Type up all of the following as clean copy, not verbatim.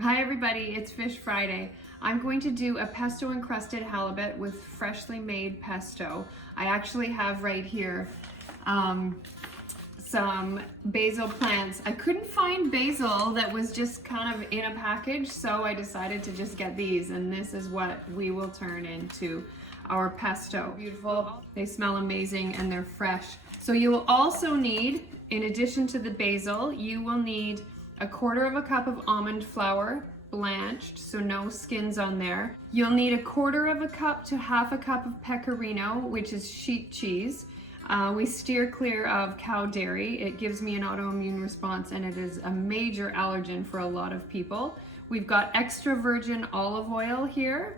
Hi everybody, it's Fish Friday. I'm going to do a pesto encrusted halibut with freshly made pesto. I actually have right here some basil plants. I couldn't find basil that was just kind of in a package, so I decided to just get these, and this is what we will turn into our pesto. Beautiful, they smell amazing, and they're fresh. So you will also need, in addition to the basil, you will need 1/4 cup of almond flour, blanched, so no skins on there. You'll need 1/4 cup to 1/2 cup of Pecorino, which is sheep cheese. We steer clear of cow dairy. It gives me an autoimmune response, and it is a major allergen for a lot of people. We've got extra virgin olive oil here.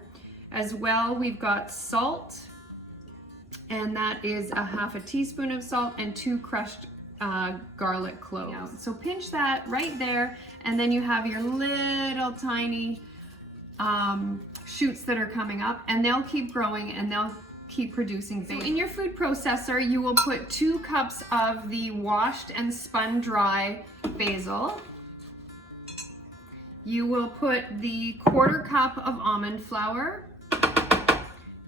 As well, we've got salt, and that is 1/2 teaspoon of salt and 2 crushed garlic cloves. Yeah. So pinch that right there, and then you have your little tiny shoots that are coming up, and they'll keep growing and they'll keep producing basil. So in your food processor, you will put 2 cups of the washed and spun dry basil. You will put the 1/4 cup of almond flour.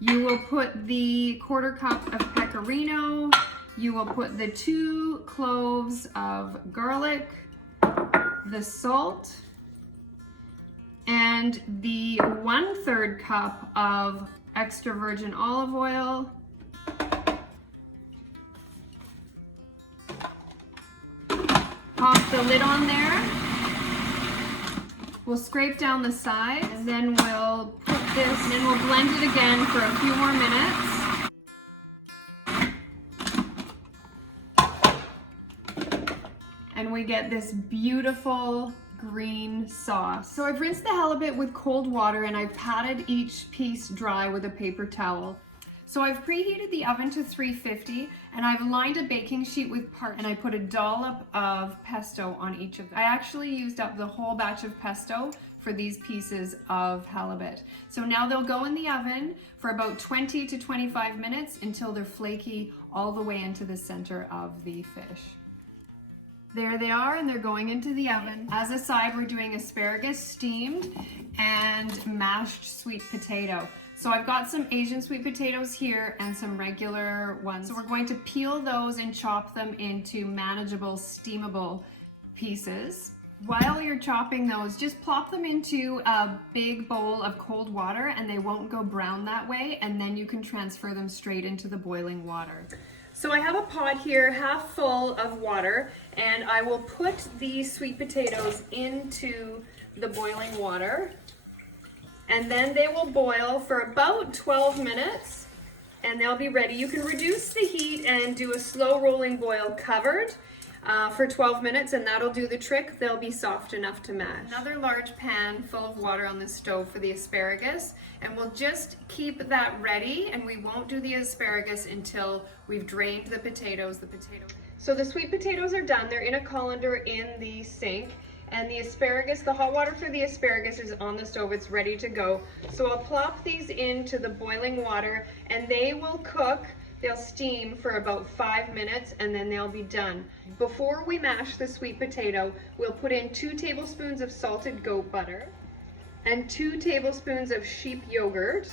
You will put the 1/4 cup of Pecorino. You will put the 2 cloves of garlic, the salt, and the 1/3 cup of extra virgin olive oil. Pop the lid on there. We'll scrape down the sides, and then we'll put this, and then we'll blend it again for a few more minutes. And we get this beautiful green sauce. So I've rinsed the halibut with cold water, and I've patted each piece dry with a paper towel. So I've preheated the oven to 350, and I've lined a baking sheet with parchment, and I put a dollop of pesto on each of them. I actually used up the whole batch of pesto for these pieces of halibut. So now they'll go in the oven for about 20 to 25 minutes until they're flaky all the way into the center of the fish. There they are, and they're going into the oven. As a side, we're doing asparagus steamed and mashed sweet potato. So I've got some Asian sweet potatoes here and some regular ones. So we're going to peel those and chop them into manageable, steamable pieces. While you're chopping those, just plop them into a big bowl of cold water, and they won't go brown that way, and then you can transfer them straight into the boiling water. So I have a pot here half full of water, and I will put these sweet potatoes into the boiling water, and then they will boil for about 12 minutes, and they'll be ready. You can reduce the heat and do a slow rolling boil covered for 12 minutes, and that'll do the trick. They'll be soft enough to mash. Another large pan full of water on the stove for the asparagus, and we'll just keep that ready, and we won't do the asparagus until we've drained the potatoes. So the sweet potatoes are done. They're in a colander in the sink, and the asparagus, the hot water for the asparagus is on the stove. It's ready to go. So I'll plop these into the boiling water, and they will cook. They'll steam for about 5 minutes, and then they'll be done. Before we mash the sweet potato, we'll put in 2 tablespoons of salted goat butter and 2 tablespoons of sheep yogurt,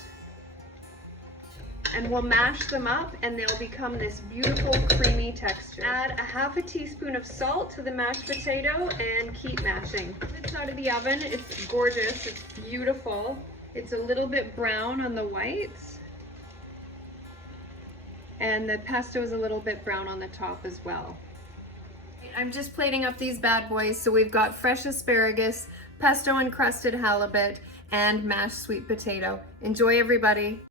and we'll mash them up, and they'll become this beautiful creamy texture. Add 1/2 teaspoon of salt to the mashed potato and keep mashing. It's out of the oven. It's gorgeous. It's beautiful. It's a little bit brown on the whites, and the pesto is a little bit brown on the top as well. I'm just plating up these bad boys. So we've got fresh asparagus, pesto encrusted halibut, and mashed sweet potato. Enjoy, everybody.